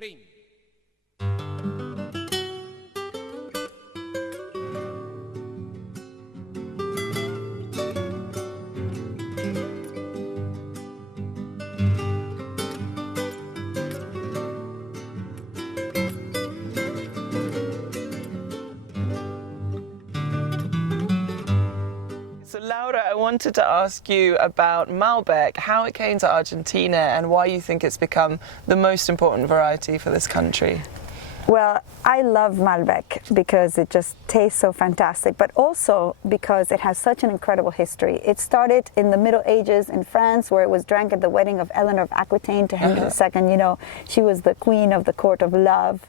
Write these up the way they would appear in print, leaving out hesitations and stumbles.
Prim. So Laura, I wanted to ask you about Malbec, how it came to Argentina and why you think it's become the most important variety for this country. Well, I love Malbec because it just tastes so fantastic, but also because it has such an incredible history. It started in the Middle Ages in France, where it was drank at the wedding of Eleanor of Aquitaine to Henry II. You know, she was the queen of the court of love,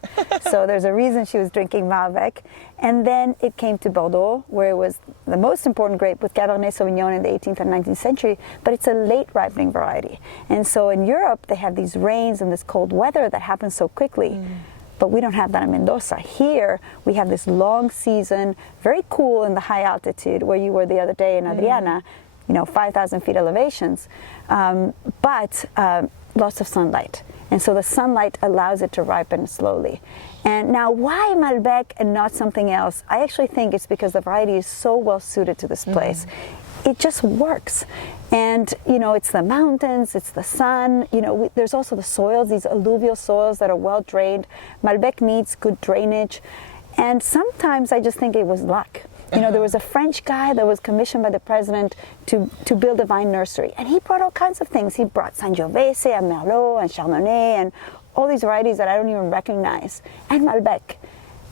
so there's a reason she was drinking Malbec. And then it came to Bordeaux, where it was the most important grape with Cabernet Sauvignon in the 18th and 19th century, but it's a late ripening variety. And so in Europe, they have these rains and this cold weather that happens so quickly. But we don't have that in Mendoza. Here, we have this long season, very cool in the high altitude, where you were the other day in Adriana, you know, 5,000 feet elevations, but lots of sunlight. And so the sunlight allows it to ripen slowly. And now, why Malbec and not something else? I actually think it's because the variety is so well suited to this place. It just works. And, you know, it's the mountains, it's the sun, you know, there's also the soils, these alluvial soils that are well drained. Malbec needs good drainage. And sometimes I just think it was luck. You know, there was a French guy that was commissioned by the president to build a vine nursery. And he brought all kinds of things. He brought Sangiovese and Merlot and Chardonnay and all these varieties that I don't even recognize. And Malbec.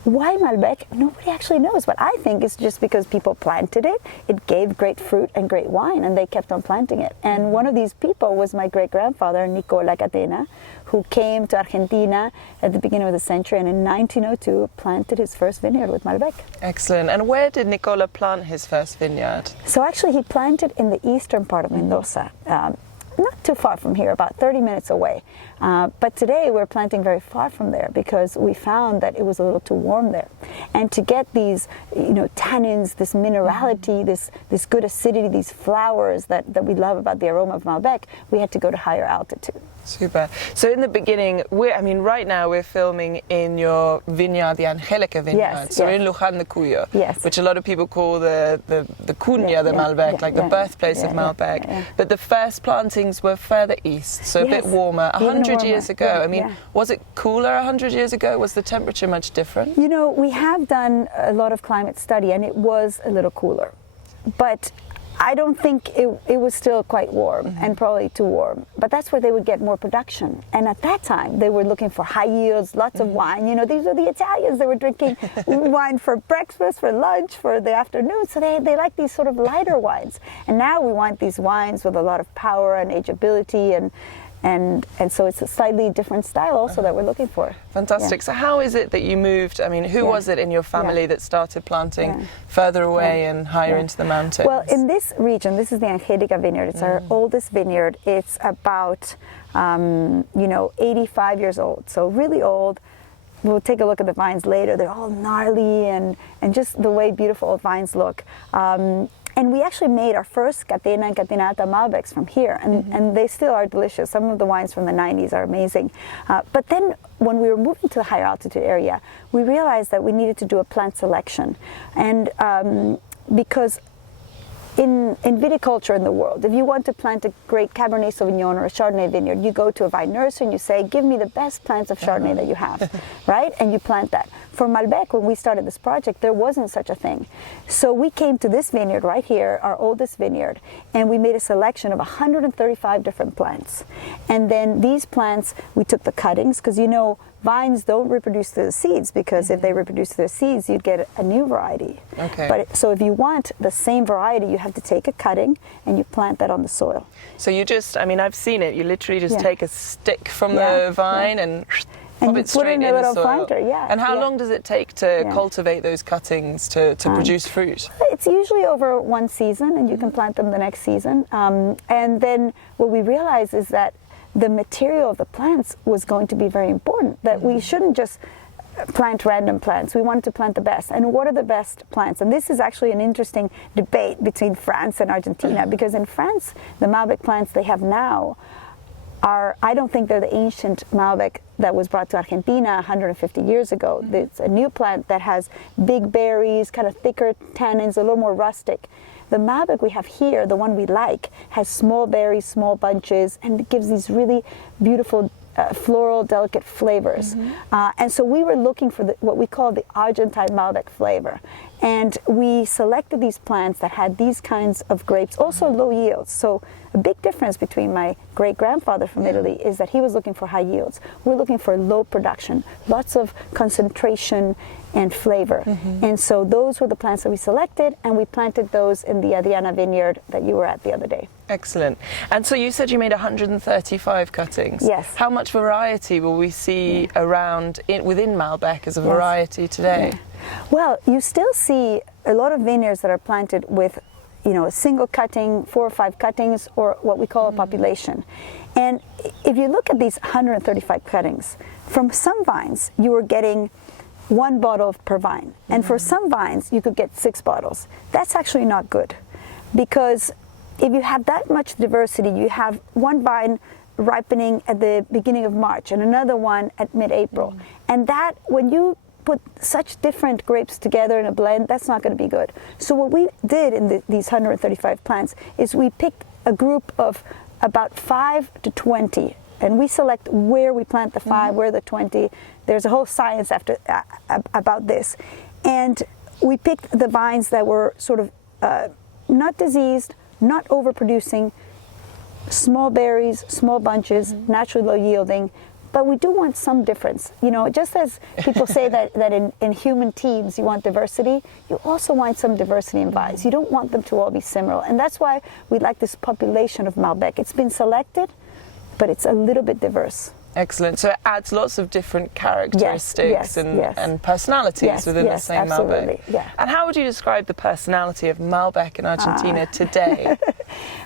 Why Malbec? Nobody actually knows, but I think it's just because people planted it. It gave great fruit and great wine, and they kept on planting it. And one of these people was my great-grandfather, Nicola Catena, who came to Argentina at the beginning of the century, and in 1902 planted his first vineyard with Malbec. Excellent. And where did Nicola plant his first vineyard? So actually he planted in the eastern part of Mendoza. Not too far from here, about 30 minutes away. But today we're planting very far from there because we found that it was a little too warm there. And to get these, you know, tannins, this minerality, this good acidity, these flowers that we love about the aroma of Malbec, we had to go to higher altitude. Super. So in the beginning, right now we're filming in your vineyard, the Angelica vineyard. Yes, so yes. in Luján de Cuyo, Yes. which a lot of people call the Cunha de Malbec, like the birthplace of Malbec. But the first plantings were further east, so a bit warmer. 100 years ago, I mean, was it cooler 100 years ago? Was the temperature much different? You know, we have done a lot of climate study, and it was a little cooler. But I don't think it was still quite warm, and probably too warm. But that's where they would get more production. And at that time, they were looking for high yields, lots of wine. You know, these are the Italians. They were drinking wine for breakfast, for lunch, for the afternoon. So they like these sort of lighter wines. And now we want these wines with a lot of power and ageability, and so it's a slightly different style also that we're looking for. Fantastic. So how is it that you moved? I mean, who was it in your family that started planting further away and higher into the mountains? Well, in this region, this is the Angelica vineyard. It's our oldest vineyard. It's about, 85 years old, so really old. We'll take a look at the vines later. They're all gnarly and just the way beautiful old vines look. And we actually made our first Catena and Catenata Malbecs from here, and they still are delicious. Some of the wines from the 90s are amazing. But then when we were moving to the higher altitude area, we realized that we needed to do a plant selection. And because in viticulture in the world, if you want to plant a great Cabernet Sauvignon or a Chardonnay vineyard, you go to a vine nursery and you say, give me the best plants of Chardonnay that you have, right? And you plant that. For Malbec, when we started this project, there wasn't such a thing. So we came to this vineyard right here, our oldest vineyard, and we made a selection of 135 different plants. And then these plants, we took the cuttings, because you know, vines don't reproduce through the seeds, because if they reproduce through the seeds, you'd get a new variety. But so if you want the same variety, you have to take a cutting and you plant that on the soil. So you just, I mean, I've seen it. You literally just take a stick from the vine and pop it straight in the soil. Planter, And how long does it take to cultivate those cuttings to produce fruit? It's usually over one season, and you can plant them the next season. And then what we realized is that the material of the plants was going to be very important, that we shouldn't just plant random plants. We wanted to plant the best. And what are the best plants? And this is actually an interesting debate between France and Argentina, because in France, the Malbec plants they have now I don't think they're the ancient Malbec that was brought to Argentina 150 years ago. It's a new plant that has big berries, kind of thicker tannins, a little more rustic. The Malbec we have here, the one we like, has small berries, small bunches, and it gives these really beautiful floral, delicate flavors. And so we were looking for what we call the Argentine Malbec flavor. And we selected these plants that had these kinds of grapes, also low yields. So a big difference between my great-grandfather from Italy is that he was looking for high yields. We're looking for low production, lots of concentration and flavor. And so those were the plants that we selected, and we planted those in the Adriana vineyard that you were at the other day. Excellent. And so you said you made 135 cuttings. Yes. How much variety will we see around within Malbec as a variety today? Well, you still see a lot of vineyards that are planted with, a single cutting, 4 or 5 cuttings, or what we call a population. And if you look at these 135 cuttings, from some vines you were getting 1 bottle per vine, and for some vines you could get 6 bottles. That's actually not good, because if you have that much diversity, you have one vine ripening at the beginning of March and another one at mid-April, and that, when you put such different grapes together in a blend, that's not going to be good. So what we did in these 135 plants is we picked a group of about 5 to 20, and we select where we plant the 5, where the 20. There's a whole science about this. And we picked the vines that were sort of not diseased, not overproducing, small berries, small bunches, naturally low yielding. But we do want some difference. Just as people say that in human teams you want diversity, you also want some diversity in vines. You don't want them to all be similar. And that's why we like this population of Malbec. It's been selected, but it's a little bit diverse. Excellent. So it adds lots of different characteristics and personalities within the same Malbec. Yeah. And how would you describe the personality of Malbec in Argentina today?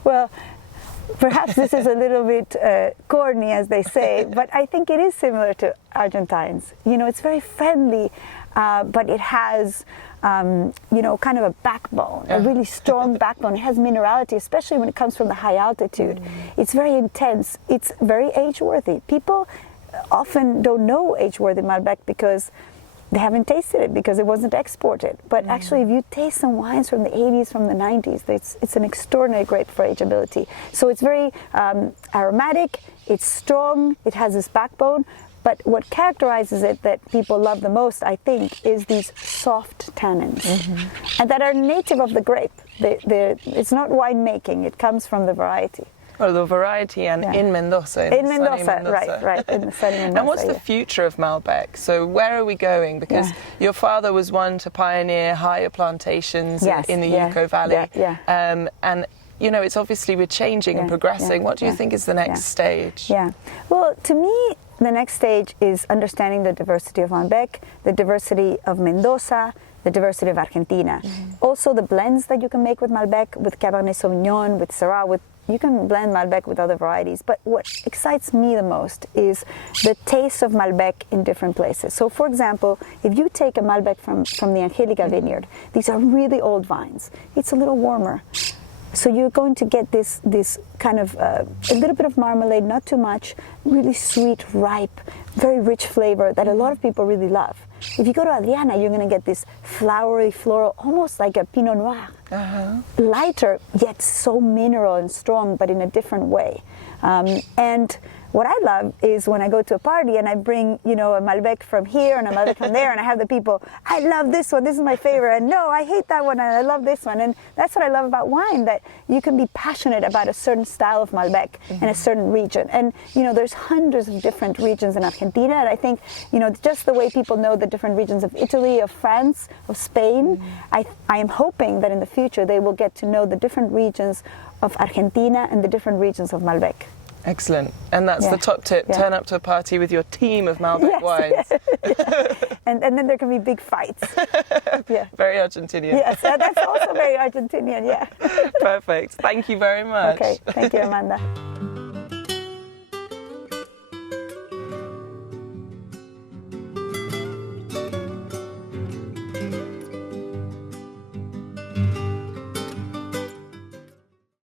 Well, perhaps this is a little bit corny, as they say, but I think it is similar to Argentines. It's very friendly, but it has, kind of a backbone, a really strong backbone. It has minerality, especially when it comes from the high altitude. It's very intense. It's very age-worthy. People often don't know age-worthy Malbec because they haven't tasted it, because it wasn't exported. But actually, if you taste some wines from the 80s, from the 90s, it's an extraordinary grape for ageability. So it's very aromatic, it's strong, it has this backbone. But what characterizes it that people love the most, I think, is these soft tannins, and that are native of the grape. It's not winemaking, it comes from the variety. Well, the variety in Mendoza. In Mendoza, right, in the sunny Mendoza. And what's the future of Malbec? So where are we going? Because your father was one to pioneer higher plantations in the Uco Valley. And, it's obviously we're changing and progressing. What do you think is the next stage? Well, to me, the next stage is understanding the diversity of Malbec, the diversity of Mendoza, the diversity of Argentina. Also the blends that you can make with Malbec, with Cabernet Sauvignon, with Syrah, you can blend Malbec with other varieties. But what excites me the most is the taste of Malbec in different places. So for example, if you take a Malbec from the Angelica vineyard, these are really old vines. It's a little warmer. So you're going to get this kind of a little bit of marmalade, not too much, really sweet, ripe, very rich flavor that a lot of people really love. If you go to Adriana, you're going to get this flowery, floral, almost like a Pinot Noir. Lighter, yet so mineral and strong, but in a different way. And what I love is when I go to a party and I bring, a Malbec from here and a Malbec from there, and I have the people, I love this one, this is my favorite, and no, I hate that one, and I love this one. And that's what I love about wine, that you can be passionate about a certain style of Malbec in a certain region. And, there's hundreds of different regions in Argentina, and I think, just the way people know the different regions of Italy, of France, of Spain, I am hoping that in the future they will get to know the different regions of Argentina and the different regions of Malbec. Excellent. And that's the top tip. Turn up to a party with your team of Malbec wines. And then there can be big fights. Very Argentinian. Yes, that's also very Argentinian, Perfect. Thank you very much. Okay, thank you, Amanda.